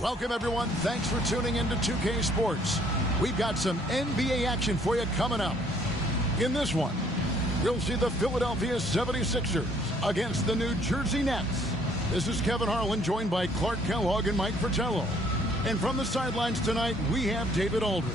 Welcome, everyone. Thanks for tuning into 2K Sports. We've got some NBA action for you coming up. In this one, you'll see the Philadelphia 76ers against the New Jersey Nets. This is Kevin Harlan, joined by Clark Kellogg and Mike Fratello. And from the sidelines tonight, we have David Aldridge.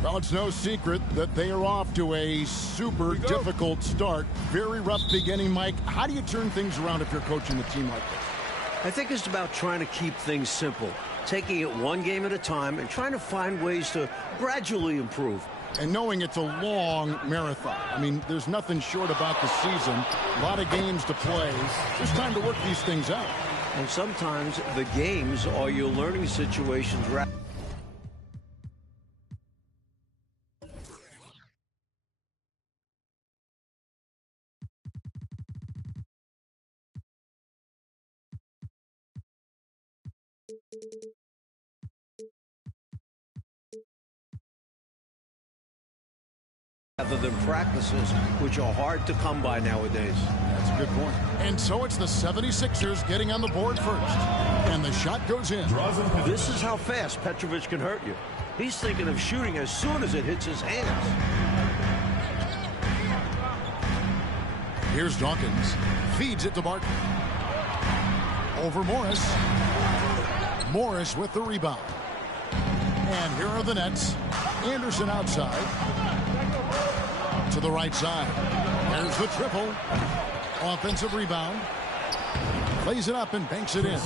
Well, it's no secret that they are off to a super difficult start. Very rough beginning, Mike. How do you turn things around if you're coaching a team like this? I think it's about trying to keep things simple, taking it one game at a time and trying to find ways to gradually improve. And knowing it's a long marathon. I mean, there's nothing short about the season. A lot of games to play. There's time to work these things out. And sometimes the games are your learning situations. Rather than practices, which are hard to come by nowadays. That's a good point. And so it's the 76ers getting on the board first. And the shot goes in. This is how fast Petrovic can hurt you. He's thinking of shooting as soon as it hits his hands. Here's Dawkins. Feeds it to Barton. Over Morris. Morris with the rebound. And here are the Nets. Anderson outside. To the right side. There's the triple. Offensive rebound. Plays it up and banks it in.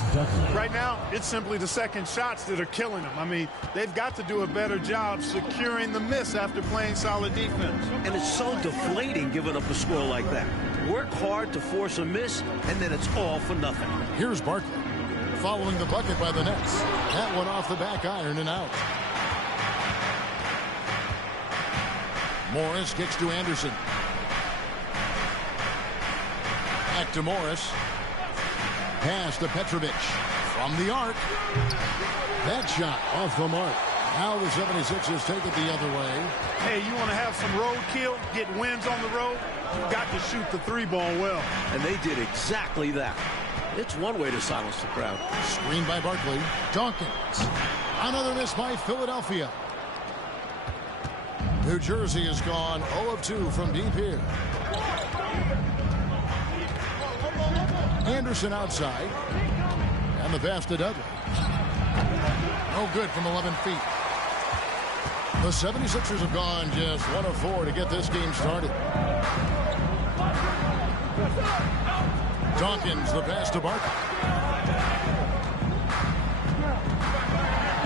Right now, it's simply the second shots that are killing them. I mean, they've got to do a better job securing the miss after playing solid defense. And it's so deflating giving up a score like that. Work hard to force a miss, and then it's all for nothing. Here's Barkley. Following the bucket by the Nets. That one off the back iron and out. Morris gets to Anderson. Back to Morris. Pass to Petrovic. From the arc. That shot off the mark. Now the 76ers take it the other way. Hey, you want to have some roadkill, get wins on the road? You've got to shoot the three ball well. And they did exactly that. It's one way to silence the crowd. Screen by Barkley. Dawkins. Another miss by Philadelphia. New Jersey has gone 0 of 2 from deep here. Anderson outside. And the pass to Dudley. No good from 11 feet. The 76ers have gone just 1 of 4 to get this game started. Dawkins, the pass to Barkley.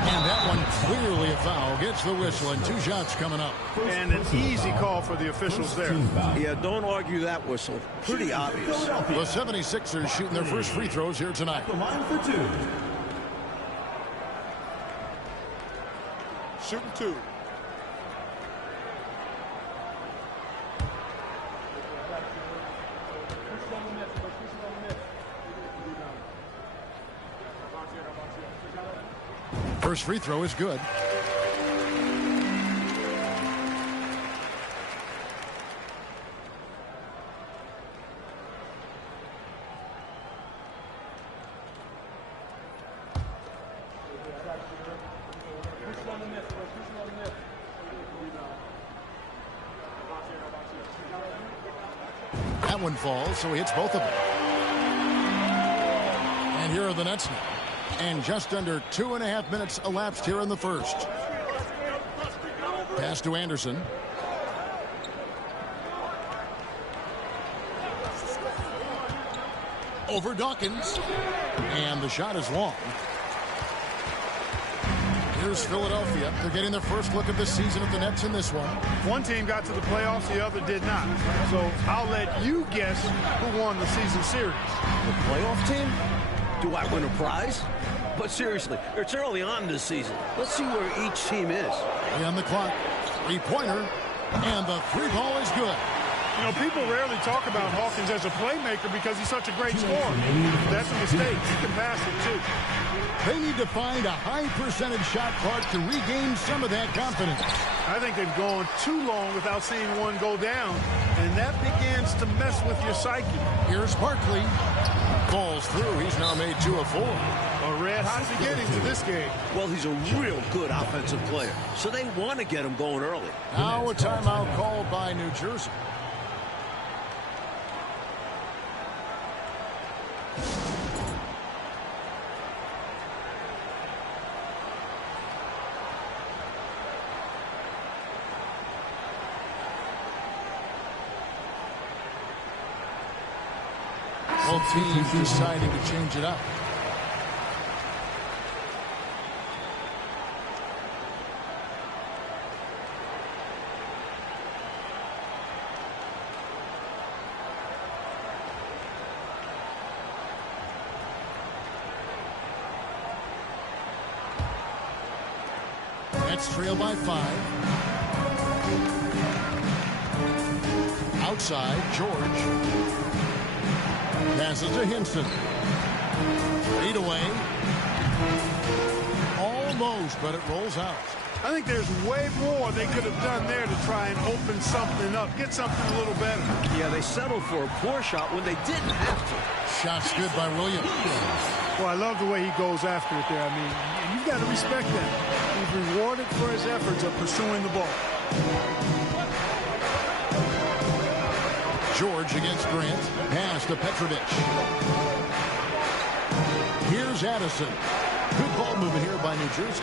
And that one clearly a foul. Gets the whistle, and 2 shots coming up. And an easy call for the officials there. Yeah, don't argue that whistle. Pretty obvious. The 76ers shooting their first free throws here tonight. The line for 2. Shooting 2. First free throw is good. That one falls, so he hits both of them. And here are the Nets now. And just under 2.5 minutes elapsed here in the first. Pass to Anderson. Over Dawkins. And the shot is long. Here's Philadelphia. They're getting their first look at the season at the Nets in this one. One team got to the playoffs, the other did not. So I'll let you guess who won the season series. The playoff team? Do I win a prize? But seriously, it's early on this season. Let's see where each team is. On the clock. Three-pointer. And the three ball is good. You know, people rarely talk about Hawkins as a playmaker because he's such a great scorer. That's a mistake. He can pass it, too. They need to find a high percentage shot clock to regain some of that confidence. I think they've gone too long without seeing one go down, and that begins to mess with your psyche. Here's Barkley. Falls through. He's now made 2 of 4. A red-hot beginning to this game. Well, he's a real good offensive player, so they want to get him going early. Now a timeout called by New Jersey. Both teams deciding to change it up. Nets trail by 5. Outside, George. Passes to Hinson. Lead away. Almost, but it rolls out. I think there's way more they could have done there to try and open something up, get something a little better. Yeah, they settled for a poor shot when they didn't have to. Shot's good by Williams. Well, I love the way he goes after it there. I mean, you've got to respect that. He's rewarded for his efforts of pursuing the ball. George against Grant. Pass to Petrovic. Here's Addison. Good ball movement here by New Jersey.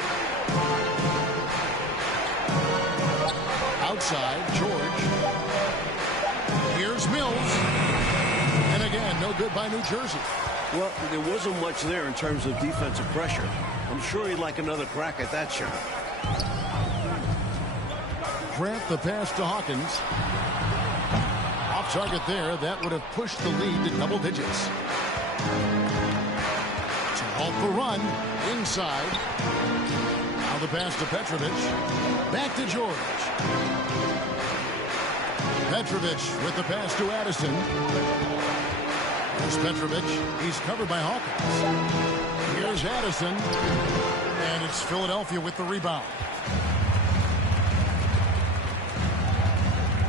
Outside, George. Here's Mills. And again, no good by New Jersey. Well, there wasn't much there in terms of defensive pressure. I'm sure he'd like another crack at that shot. Grant the pass to Hawkins. Off target there. That would have pushed the lead to double digits. To halt the run. Inside. Now the pass to Petrovic. Back to George. Petrovic with the pass to Addison. There's Petrovic. He's covered by Hawkins. Here's Addison. And it's Philadelphia with the rebound.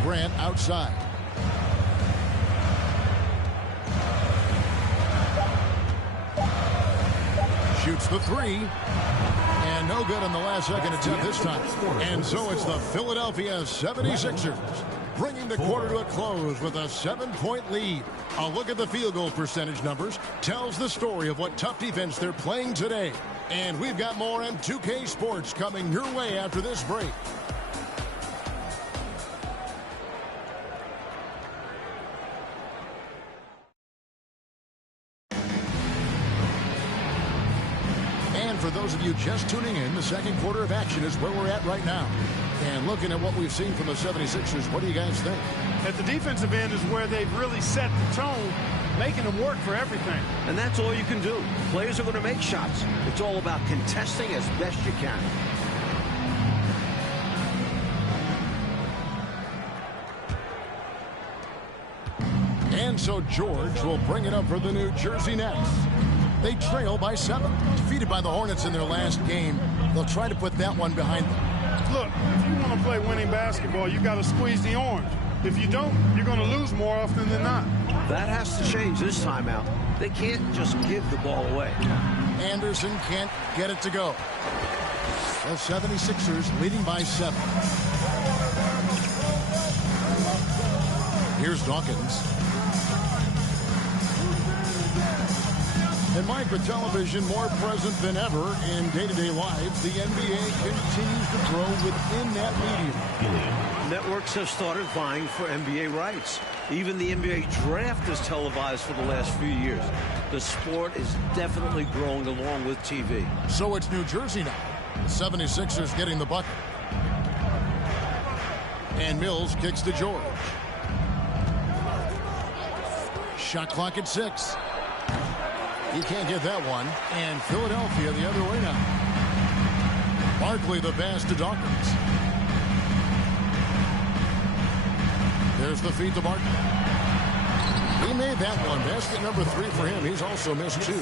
Grant outside. Shoots the 3. And no good on the last second attempt this time. And so it's the Philadelphia 76ers bringing the quarter to a close with a 7-point lead. A look at the field goal percentage numbers tells the story of what tough defense they're playing today. And we've got more M2K Sports coming your way after this break. And for those of you just tuning in, the second quarter of action is where we're at right now. And looking at what we've seen from the 76ers, what do you guys think? At the defensive end is where they've really set the tone, making them work for everything. And that's all you can do. Players are going to make shots. It's all about contesting as best you can. And so George will bring it up for the New Jersey Nets. They trail by 7. Defeated by the Hornets in their last game. They'll try to put that one behind them. Look, if you want to play winning basketball, you got to squeeze the orange. If you don't, you're going to lose more often than not. That has to change this timeout. They can't just give the ball away. Anderson can't get it to go. The 76ers leading by 7. Here's Dawkins. And Mike, with television more present than ever in day-to-day life, the NBA continues to grow within that medium. Networks have started vying for NBA rights. Even the NBA draft is televised for the last few years. The sport is definitely growing along with TV. So it's New Jersey now. The 76ers getting the bucket. And Mills kicks to George. Shot clock at 6. He can't get that one. And Philadelphia the other way now. Barkley the pass to Dawkins. There's the feed to Barton. He made that one. Basket number 3 for him. He's also missed 2.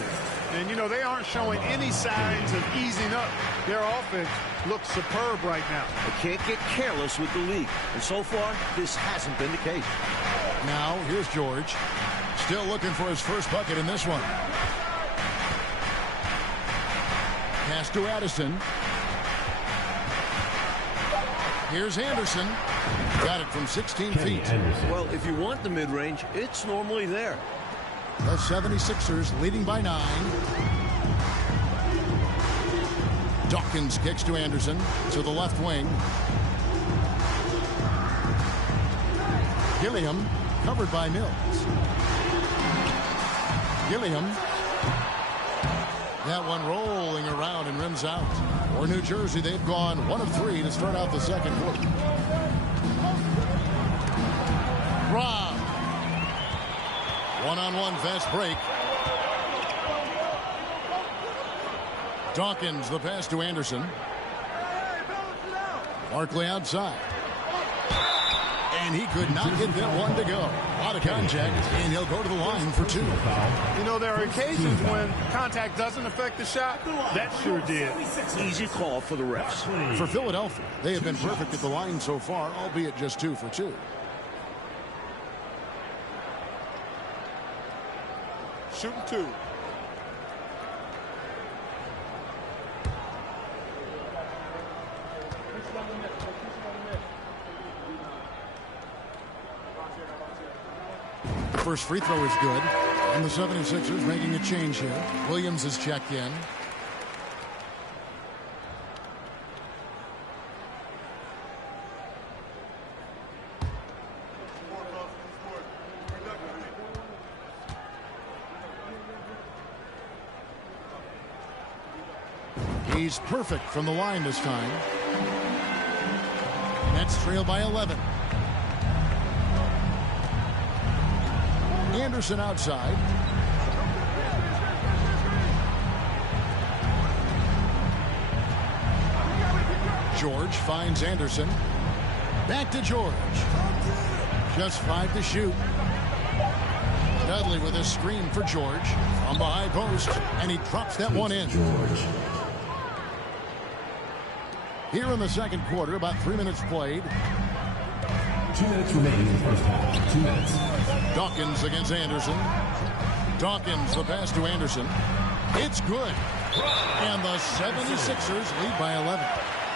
And, you know, they aren't showing any signs of easing up. Their offense looks superb right now. They can't get careless with the lead. And so far, this hasn't been the case. Now, here's George. Still looking for his first bucket in this one. Pass to Addison. Here's Anderson. Got it from 16 feet. Well, if you want the mid-range, it's normally there. The 76ers leading by 9. Dawkins kicks to Anderson to the left wing. Gilliam covered by Mills. Gilliam. That one rolling around and rims out. For New Jersey, they've gone 1 of 3 to start out the second quarter. Rob. One-on-one fast break. Dawkins, the pass to Anderson. Barkley outside. And he could not get that one to go. A lot of contact, and he'll go to the line for 2. You know, there are occasions when contact doesn't affect the shot. That sure did. Easy call for the refs. For Philadelphia, they have been perfect at the line so far, albeit just 2 for 2. Shooting 2. First free throw is good. And the 76ers making a change here. Williams is checked in. He's perfect from the line this time. Nets trail by 11. Anderson outside. George finds Anderson. Back to George. Just 5 to shoot. Dudley with a screen for George from the high post, and he drops that one in. Here in the second quarter, about 3 minutes played. 2 minutes remaining in the first half. 2 minutes. Dawkins against Anderson. Dawkins, the pass to Anderson. It's good. And the 76ers lead by 11.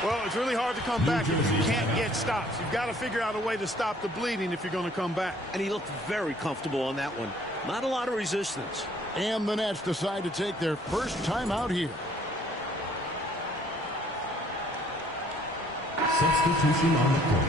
Well, it's really hard to come back if you can't get stops. You've got to figure out a way to stop the bleeding if you're going to come back. And he looked very comfortable on that one. Not a lot of resistance. And the Nets decide to take their first time out here. Substitution on the court.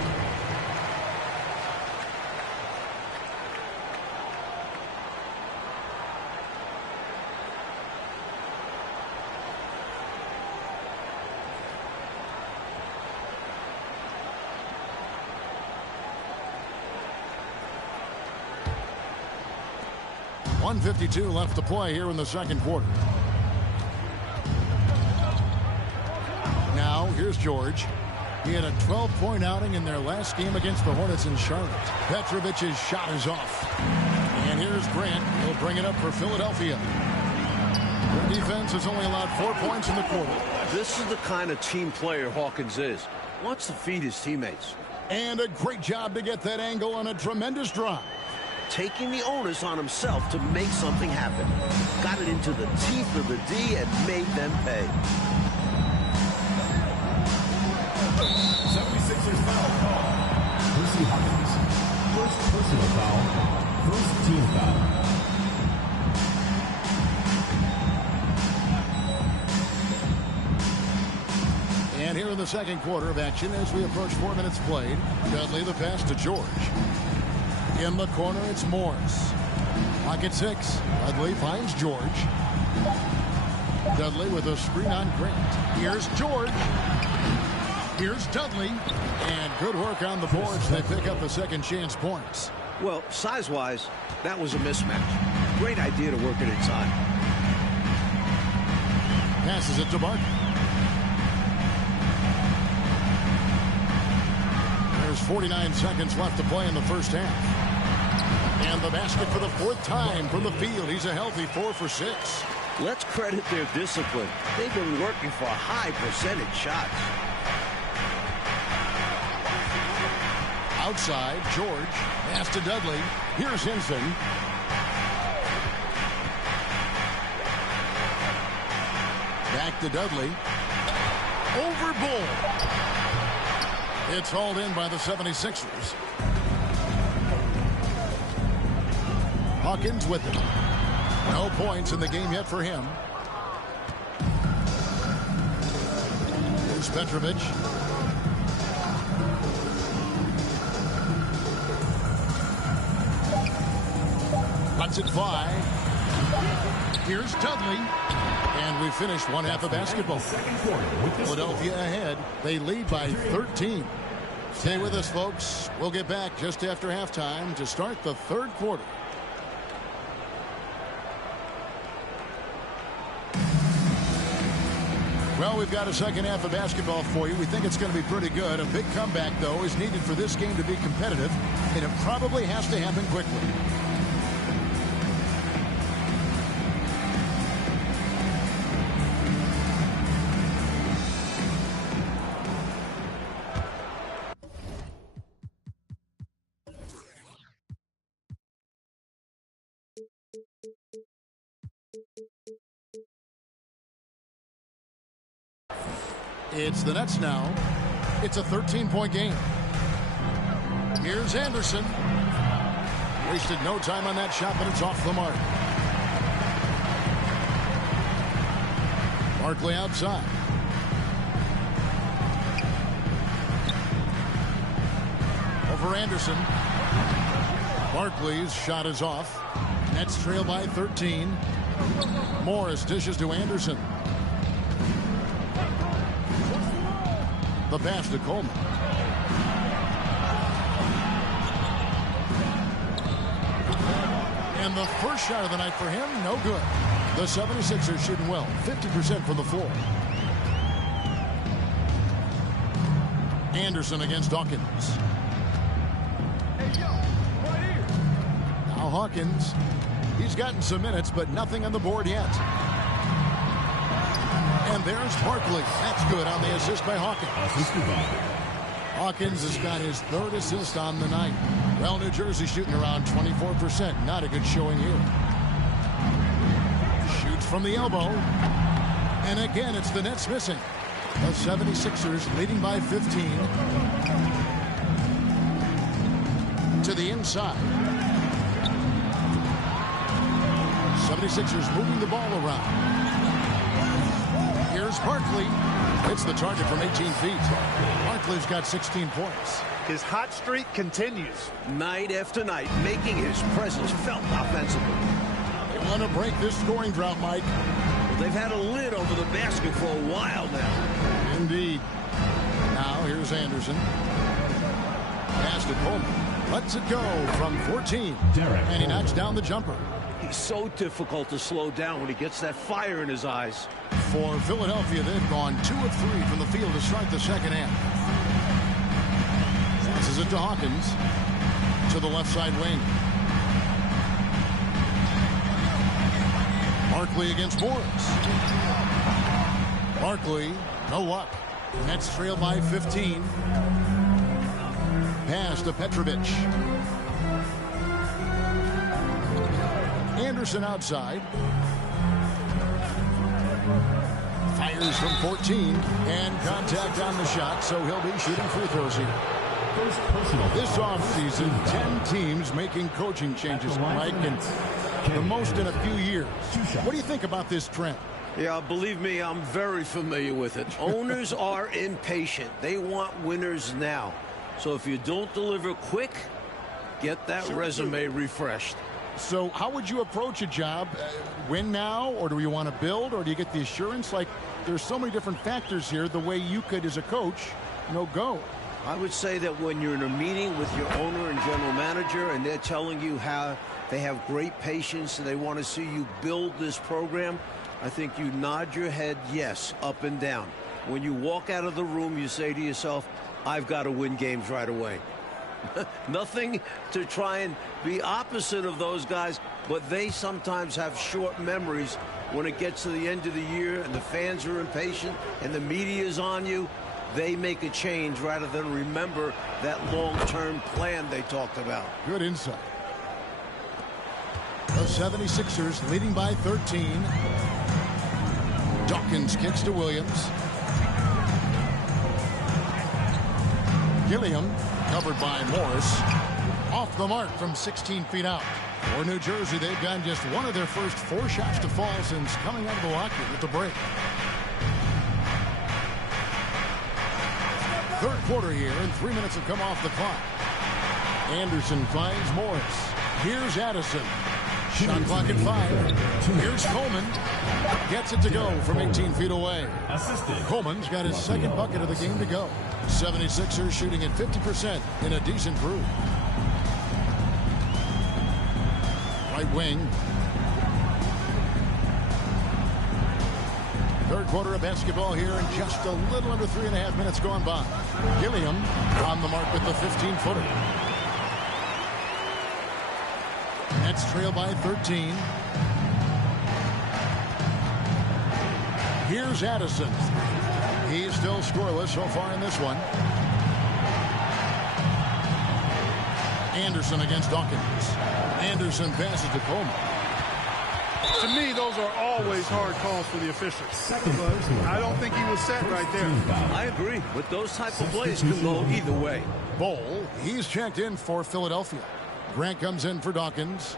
.152 left to play here in the second quarter. Now, here's George. He had a 12-point outing in their last game against the Hornets in Charlotte. Petrovic's shot is off. And here's Grant. He'll bring it up for Philadelphia. Their defense has only allowed 4 points in the quarter. This is the kind of team player Hawkins is. Wants to feed his teammates. And a great job to get that angle on a tremendous drive. Taking the onus on himself to make something happen. Got it into the teeth of the D and made them pay. 76ers foul call. Percy Hawkins. First personal foul. First team foul. And here in the second quarter of action as we approach 4 minutes played. Dudley the pass to George. In the corner, it's Morris. Pocket 6. Dudley finds George. Dudley with a screen on Grant. Here's George. Here's Dudley. And good work on the boards. They pick up the second chance points. Well, size-wise, that was a mismatch. Great idea to work it inside. Passes it to Barton. There's 49 seconds left to play in the first half. And the basket for the 4th time from the field. He's a healthy 4 for 6. Let's credit their discipline. They've been working for high percentage shots. Outside, George. Pass to Dudley. Here's Henson. Back to Dudley. Over Bull. It's hauled in by the 76ers. Hawkins with it. No points in the game yet for him. Here's Petrovic. Lets it fly. Here's Dudley. And we finish one half of basketball. Philadelphia ahead. They lead by 13. Stay with us, folks. We'll get back just after halftime to start the 3rd quarter. Well, we've got a second half of basketball for you. We think it's going to be pretty good. A big comeback, though, is needed for this game to be competitive, and it probably has to happen quickly. It's the Nets now. It's a 13-point game. Here's Anderson. Wasted no time on that shot, but it's off the mark. Barkley outside. Over Anderson. Barkley's shot is off. Nets trail by 13. Morris dishes to Anderson. The pass to Coleman. And the first shot of the night for him, no good. The 76ers shooting well, 50% from the floor. Anderson against Hawkins. Now Hawkins, he's gotten some minutes, but nothing on the board yet. And there's Barkley. That's good on the assist by Hawkins. Hawkins has got his 3rd assist on the night. Well, New Jersey shooting around 24%. Not a good showing here. Shoots from the elbow. And again, it's the Nets missing. The 76ers leading by 15. To the inside. 76ers moving the ball around. Here's Barkley. It's the target from 18 feet. Barkley's got 16 points. His hot streak continues. Night after night, making his presence felt offensively. They want to break this scoring drought, Mike. They've had a lid over the basket for a while now. Indeed. Now here's Anderson. Pass to Coleman. Lets it go from 14. And he knocks down the jumper. He's so difficult to slow down when he gets that fire in his eyes. For Philadelphia, they've gone 2 of 3 from the field to start the second half. Passes it to Hawkins. To the left side wing. Barkley against Morris. Barkley, no luck. Nets trail by 15. Pass to Petrovic. Anderson outside. Fires from 14. And contact on the shot, so he'll be shooting free throws here. This offseason, 10 teams making coaching changes, Mike, and the most in a few years. What do you think about this trend? Yeah, believe me, I'm very familiar with it. Owners are impatient. They want winners now. So if you don't deliver quick, get that resume refreshed. So how would you approach a job? Win now, or do you want to build, or do you get the assurance? Like, there's so many different factors here, the way you could, as a coach, go. I would say that when you're in a meeting with your owner and general manager and they're telling you how they have great patience and they want to see you build this program, I think you nod your head yes, up and down. When you walk out of the room, you say to yourself, I've got to win games right away. Nothing to try and be opposite of those guys, but they sometimes have short memories when it gets to the end of the year and the fans are impatient and the media is on you. They make a change rather than remember that long-term plan they talked about. Good insight. The 76ers leading by 13. Dawkins kicks to Williams. Gilliam covered by Morris. Off the mark from 16 feet out. For New Jersey, they've gotten just one of their first 4 shots to fall since coming out of the locker with the break. Third quarter here, and 3 minutes have come off the clock. Anderson finds Morris. Here's Addison. Shot clock at 5. Here's Coleman. Gets it to go from 18 feet away. Coleman's got his second bucket of the game to go. 76ers shooting at 50% in a decent groove. Right wing. Third quarter of basketball here, and just a little under 3.5 minutes gone by. Gilliam on the mark with the 15-footer. Nets trail by 13. Here's Addison. He's still scoreless so far in this one. Anderson against Dawkins. Anderson passes to Coleman. To me, those are always hard calls for the officials. I don't think he was set right there. I agree, but those type of plays can go either way. Bol, he's checked in for Philadelphia. Grant comes in for Dawkins.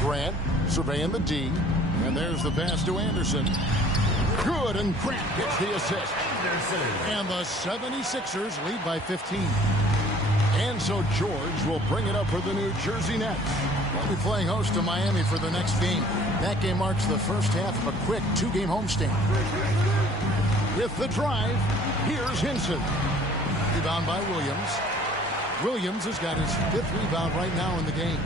Grant surveying the D. And there's the pass to Anderson. Good, and Grant gets the assist. And the 76ers lead by 15. And so George will bring it up for the New Jersey Nets. They'll be playing host to Miami for the next game. That game marks the first half of a quick 2-game homestand. With the drive, here's Hinson. Rebound by Williams. Williams has got his 5th rebound right now in the game.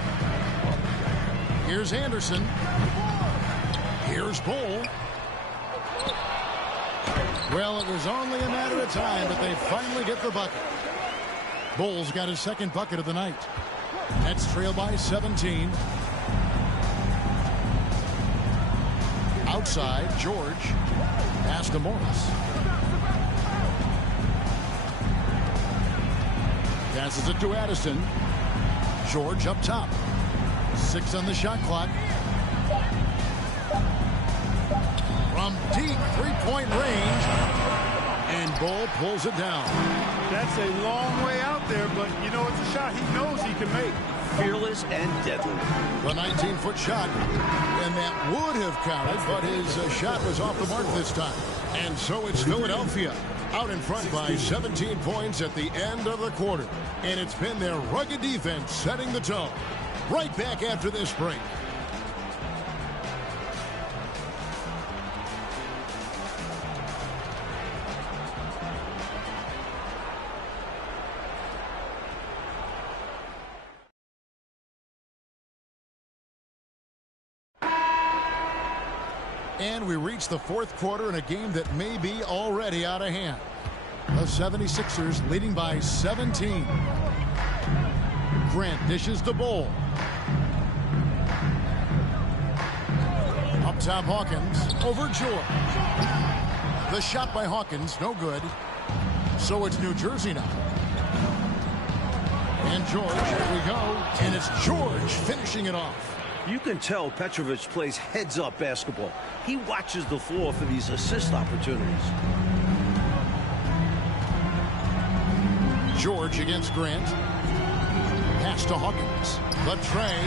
Here's Anderson. Here's Bol. Well, it was only a matter of time, but they finally get the bucket. Bol's got his second bucket of the night. Nets trail by 17. Outside, George. Pass to Morris. Passes it to Addison. George up top. 6 on the shot clock. From deep three-point range. And Bol pulls it down. That's a long way out there, but, you know, it's a shot he knows he can make. Fearless and deadly. The 19-foot shot, and that would have counted, but his shot was off the mark this time. And so it's Philadelphia out in front by 17 points at the end of the quarter. And it's been their rugged defense setting the tone. Right back after this break. And we reach the fourth quarter in a game that may be already out of hand. The 76ers leading by 17. Grant dishes the Bol. Up top, Hawkins over George. The shot by Hawkins, no good. So it's New Jersey now. And George, here we go. And it's George finishing it off. You can tell Petrovic plays heads-up basketball. He watches the floor for these assist opportunities. George against Grant. Pass to Hawkins. The tray.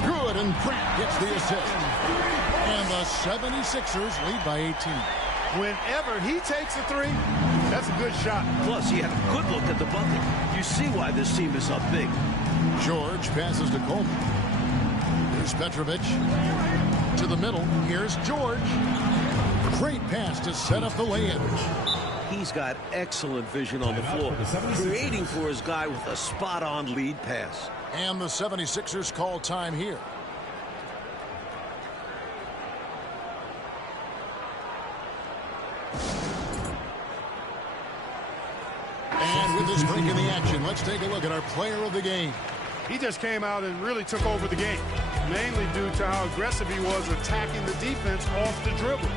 Good, and Grant gets the assist. And the 76ers lead by 18. Whenever he takes a three, that's a good shot. Plus, he had a good look at the bucket. You see why this team is up big. George passes to Coleman. Here's Petrovic. To the middle. Here's George. Great pass to set up the lay-in. He's got excellent vision on the floor, creating for his guy with a spot-on lead pass. And the 76ers call time here. And with this break in the action, let's take a look at our player of the game. He just came out and really took over the game, mainly due to how aggressive he was attacking the defense off the dribble.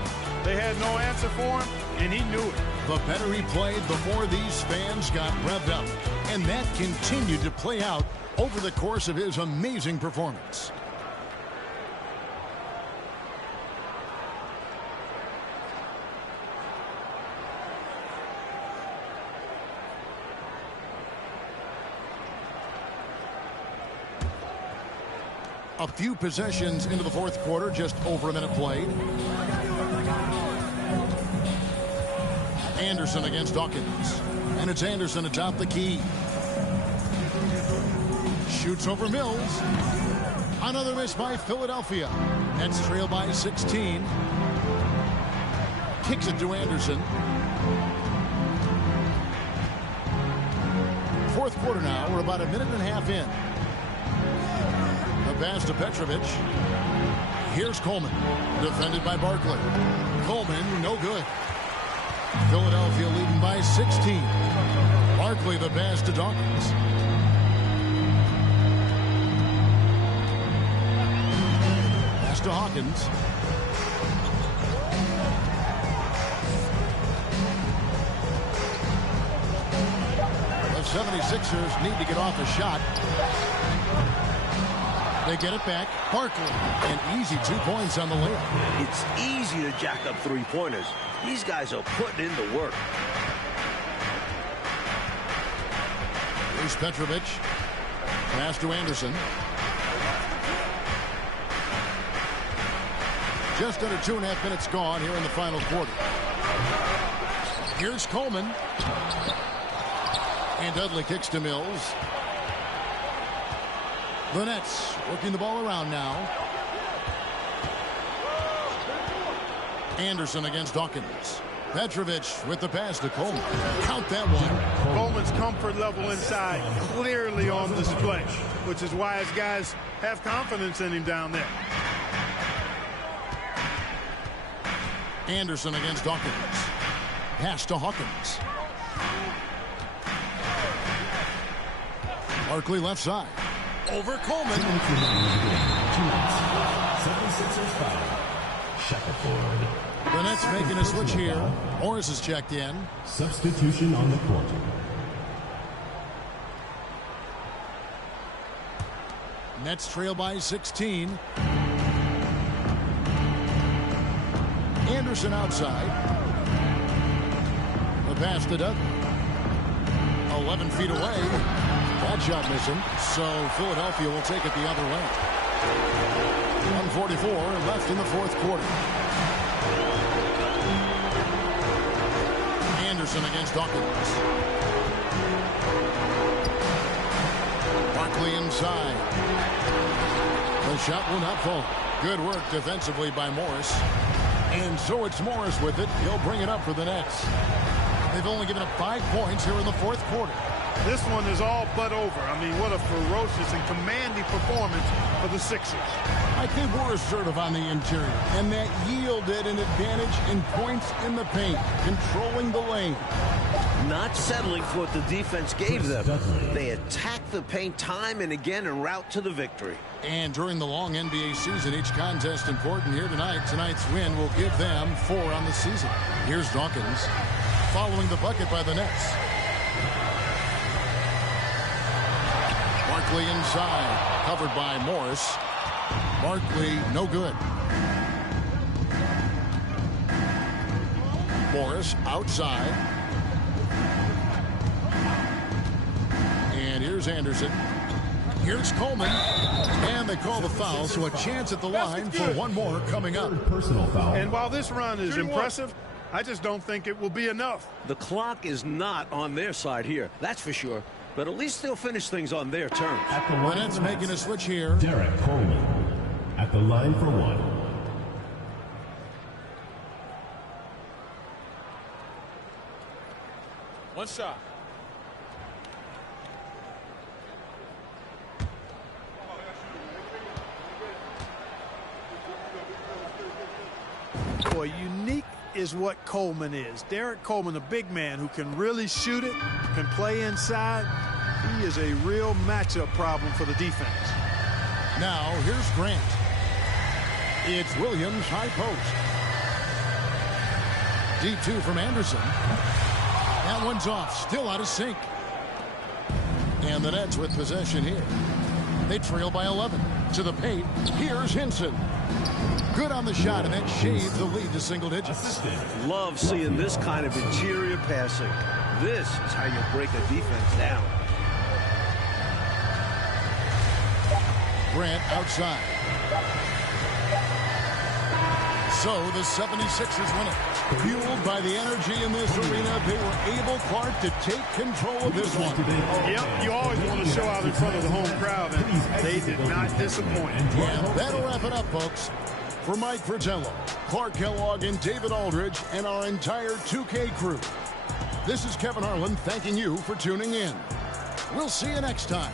They had no answer for him, and he knew it. The better he played, the more these fans got revved up. And that continued to play out over the course of his amazing performance. A few possessions into the fourth quarter, just over a minute played. Anderson against Dawkins. And it's Anderson atop the key. Shoots over Mills. Another miss by Philadelphia. Nets trail by 16. Kicks it to Anderson. Fourth quarter now. We're about a minute and a half in. The pass to Petrovic. Here's Coleman. Defended by Barkley. Coleman, no good. Philadelphia leading by 16. Barkley the pass to Dawkins. Pass to Hawkins. The 76ers need to get off a shot. They get it back. Barkley. An easy 2 points on the layup. It's easy to jack up three-pointers. These guys are putting in the work. Here's Petrovic. Pass to Anderson. Just under 2.5 minutes gone here in the final quarter. Here's Coleman. And Dudley kicks to Mills. The Nets working the ball around now. Anderson against Dawkins. Petrovic with the pass to Coleman. Count that one. Coleman's comfort level inside clearly on display, which is why his guys have confidence in him down there. Anderson against Dawkins. Pass to Hawkins. Barkley left side. Over Coleman. 76ers foul. Shackelford. The Nets making a switch here. Morris is checked in. Substitution on the court. Nets trail by 16. Anderson outside. The pass to Dudley. 11 feet away. That shot missing. So Philadelphia will take it the other way. 1:44 left in the fourth quarter. Anderson against Dawkins. Barkley inside. The shot will not fall. Good work defensively by Morris. And so it's Morris with it. He'll bring it up for the Nets. They've only given up 5 points here in the fourth quarter. This one is all but over. I mean, what a ferocious and commanding performance for the Sixers. I think we're assertive on the interior, and that yielded an advantage in points in the paint, controlling the lane. Not settling for what the defense gave them. They attacked the paint time and again en route to the victory. And during the long NBA season, each contest important here tonight. Tonight's win will give them 4 on the season. Here's Dawkins following the bucket by the Nets. Barkley inside, covered by Morris. Barkley, no good. Morris outside. And here's Anderson. Here's Coleman. And they call the foul, so a chance at the line for one more coming up. Personal foul. And while this run is impressive, I just don't think it will be enough. The clock is not on their side here, that's for sure. But at least they'll finish things on their terms. At the The line Nets for making a switch here. Derek Coleman at the line for one. One shot. Boy, unique is what Coleman is. Derek Coleman, a big man who can really shoot it, can play inside. He is a real matchup problem for the defense. Now, here's Grant. It's Williams, high post. D2 from Anderson. That one's off, still out of sync. And the Nets with possession here. They trail by 11. To the paint, here's Hinson. Good on the shot, and that shaves the lead to single digits. Love seeing this kind of interior passing. This is how you break a defense down. Grant outside. So the 76ers win it. Fueled by the energy in this arena, they were able, Clark, to take control of this one. Yep, you always want to show out in front of the home crowd, and they did not disappoint. Yeah, that'll wrap it up, folks. For Mike Fratello, Clark Kellogg, and David Aldridge, and our entire 2K crew, this is Kevin Harlan thanking you for tuning in. We'll see you next time.